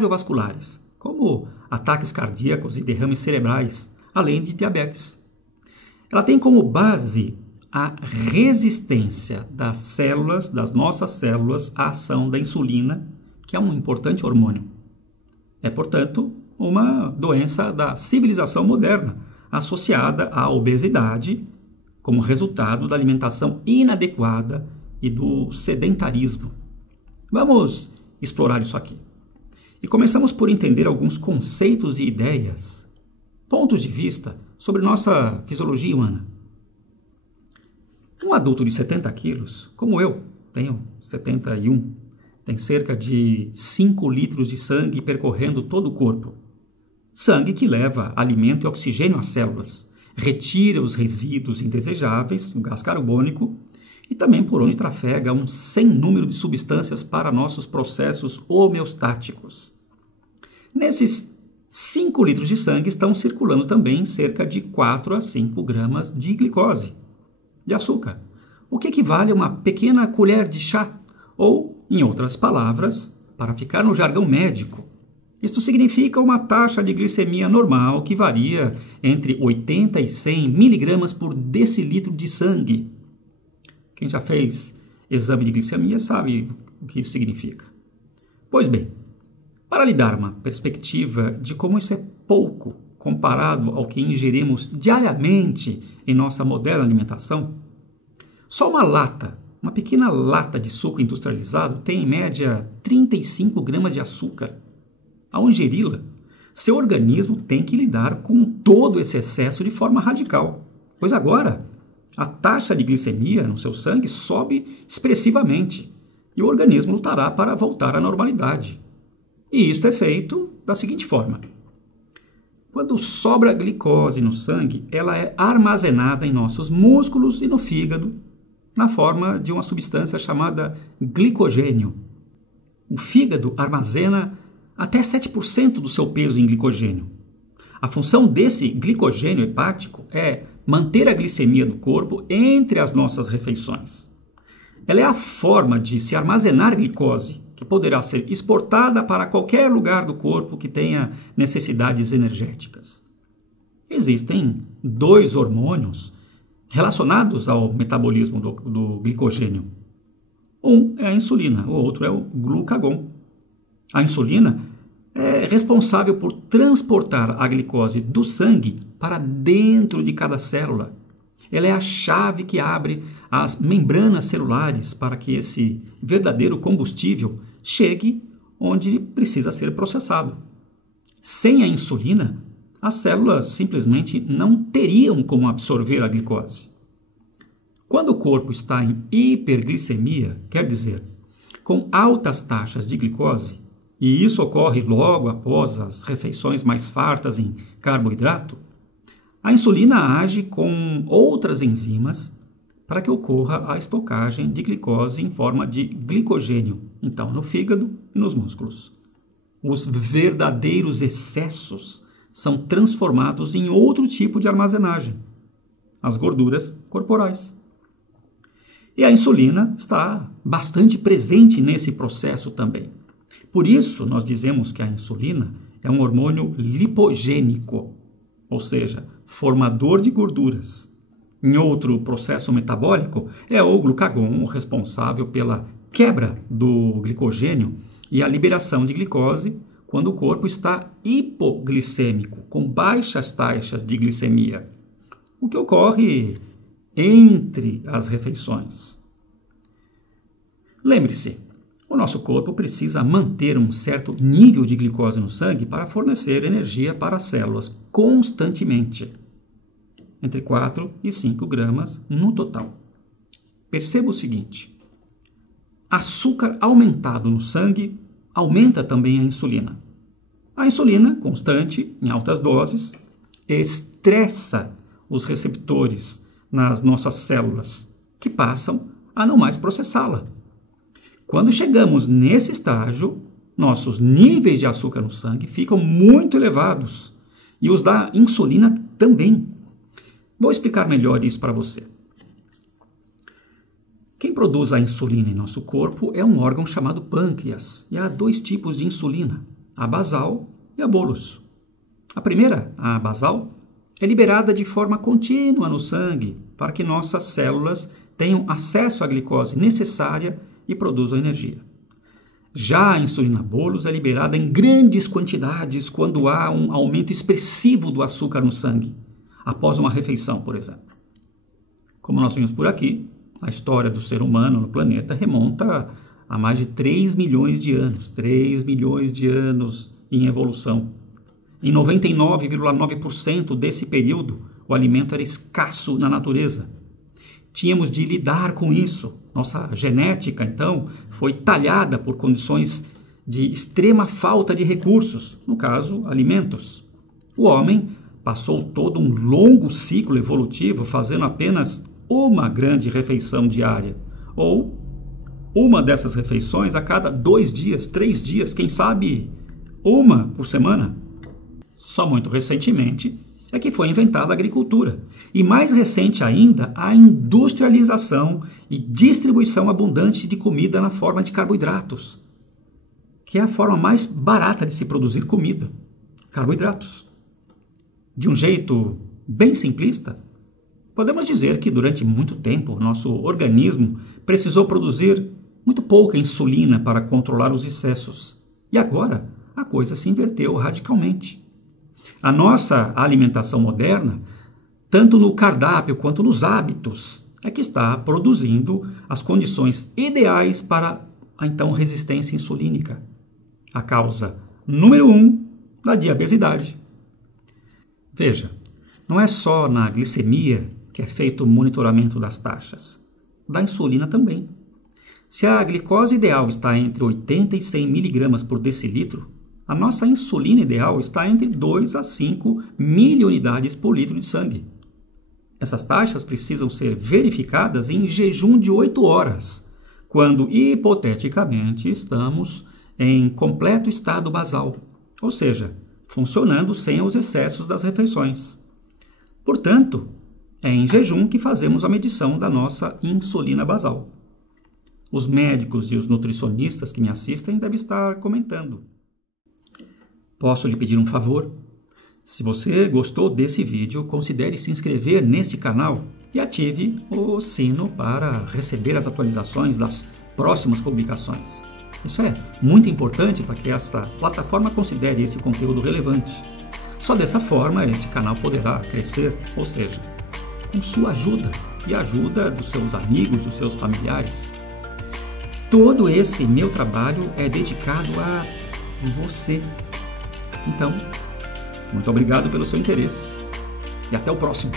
cardiovasculares, como ataques cardíacos e derrames cerebrais, além de diabetes. Ela tem como base a resistência das nossas células à ação da insulina, que é um importante hormônio. É, portanto, uma doença da civilização moderna, associada à obesidade, como resultado da alimentação inadequada e do sedentarismo. Vamos explorar isso aqui. E começamos por entender alguns conceitos e ideias, pontos de vista sobre nossa fisiologia humana. Um adulto de 70 quilos, como eu, tenho 71, tem cerca de 5 litros de sangue percorrendo todo o corpo. Sangue que leva alimento e oxigênio às células, retira os resíduos indesejáveis, o gás carbônico, e também por onde trafega um sem número de substâncias para nossos processos homeostáticos. Nesses 5 litros de sangue estão circulando também cerca de 4 a 5 gramas de glicose, de açúcar, o que equivale a uma pequena colher de chá, ou, em outras palavras, para ficar no jargão médico, isto significa uma taxa de glicemia normal que varia entre 80 e 100 miligramas por decilitro de sangue. Quem já fez exame de glicemia sabe o que isso significa. Pois bem, para lhe dar uma perspectiva de como isso é pouco comparado ao que ingerimos diariamente em nossa moderna alimentação, só uma pequena lata de suco industrializado tem em média 35 gramas de açúcar. Ao ingeri-la, seu organismo tem que lidar com todo esse excesso de forma radical, pois agora a taxa de glicemia no seu sangue sobe expressivamente e o organismo lutará para voltar à normalidade. E isto é feito da seguinte forma. Quando sobra glicose no sangue, ela é armazenada em nossos músculos e no fígado, na forma de uma substância chamada glicogênio. O fígado armazena até 7% do seu peso em glicogênio. A função desse glicogênio hepático é manter a glicemia do corpo entre as nossas refeições. Ela é a forma de se armazenar glicose, que poderá ser exportada para qualquer lugar do corpo que tenha necessidades energéticas. Existem 2 hormônios relacionados ao metabolismo do glicogênio. Um é a insulina, o outro é o glucagon. A insulina é responsável por transportar a glicose do sangue para dentro de cada célula. Ela é a chave que abre as membranas celulares para que esse verdadeiro combustível chegue onde precisa ser processado. Sem a insulina, as células simplesmente não teriam como absorver a glicose. Quando o corpo está em hiperglicemia, quer dizer, com altas taxas de glicose, e isso ocorre logo após as refeições mais fartas em carboidrato, a insulina age com outras enzimas para que ocorra a estocagem de glicose em forma de glicogênio, então no fígado e nos músculos. Os verdadeiros excessos são transformados em outro tipo de armazenagem, as gorduras corporais. E a insulina está bastante presente nesse processo também. Por isso, nós dizemos que a insulina é um hormônio lipogênico, ou seja, formador de gorduras. Em outro processo metabólico, é o glucagon o responsável pela quebra do glicogênio e a liberação de glicose quando o corpo está hipoglicêmico, com baixas taxas de glicemia, o que ocorre entre as refeições. Lembre-se, o nosso corpo precisa manter um certo nível de glicose no sangue para fornecer energia para as células constantemente, entre 4 e 5 gramas no total. Perceba o seguinte: açúcar aumentado no sangue aumenta também a insulina. A insulina, constante, em altas doses, estressa os receptores nas nossas células, que passam a não mais processá-la. Quando chegamos nesse estágio, nossos níveis de açúcar no sangue ficam muito elevados e os da insulina também. Vou explicar melhor isso para você. Quem produz a insulina em nosso corpo é um órgão chamado pâncreas, e há 2 tipos de insulina, a basal e a bolus. A primeira, a basal, é liberada de forma contínua no sangue para que nossas células tenham acesso à glicose necessária e produzam energia. Já a insulina bolus é liberada em grandes quantidades quando há um aumento expressivo do açúcar no sangue, após uma refeição, por exemplo. Como nós vimos por aqui, a história do ser humano no planeta remonta a mais de 3 milhões de anos. 3 milhões de anos em evolução. Em 99,9% desse período, o alimento era escasso na natureza. Tínhamos de lidar com isso. Nossa genética, então, foi talhada por condições de extrema falta de recursos, no caso, alimentos. O homem passou todo um longo ciclo evolutivo fazendo apenas uma grande refeição diária, ou uma dessas refeições a cada 2 dias, 3 dias, quem sabe uma por semana. Só muito recentemente é que foi inventada a agricultura. E mais recente ainda, a industrialização e distribuição abundante de comida na forma de carboidratos, que é a forma mais barata de se produzir comida. Carboidratos. De um jeito bem simplista, podemos dizer que durante muito tempo nosso organismo precisou produzir muito pouca insulina para controlar os excessos. E agora a coisa se inverteu radicalmente. A nossa alimentação moderna, tanto no cardápio quanto nos hábitos, é que está produzindo as condições ideais para a então resistência insulínica, a causa número 1 da diabesidade. Veja, não é só na glicemia que é feito o monitoramento das taxas, da insulina também. Se a glicose ideal está entre 80 e 100 mg por decilitro, a nossa insulina ideal está entre 2 a 5 miliunidades por litro de sangue. Essas taxas precisam ser verificadas em jejum de 8 horas, quando, hipoteticamente, estamos em completo estado basal, ou seja, funcionando sem os excessos das refeições. Portanto, é em jejum que fazemos a medição da nossa insulina basal. Os médicos e os nutricionistas que me assistem devem estar comentando. Posso lhe pedir um favor? Se você gostou desse vídeo, considere se inscrever neste canal e ative o sino para receber as atualizações das próximas publicações. Isso é muito importante para que essa plataforma considere esse conteúdo relevante. Só dessa forma este canal poderá crescer, ou seja, com sua ajuda e a ajuda dos seus amigos, dos seus familiares. Todo esse meu trabalho é dedicado a você. Então, muito obrigado pelo seu interesse e até o próximo.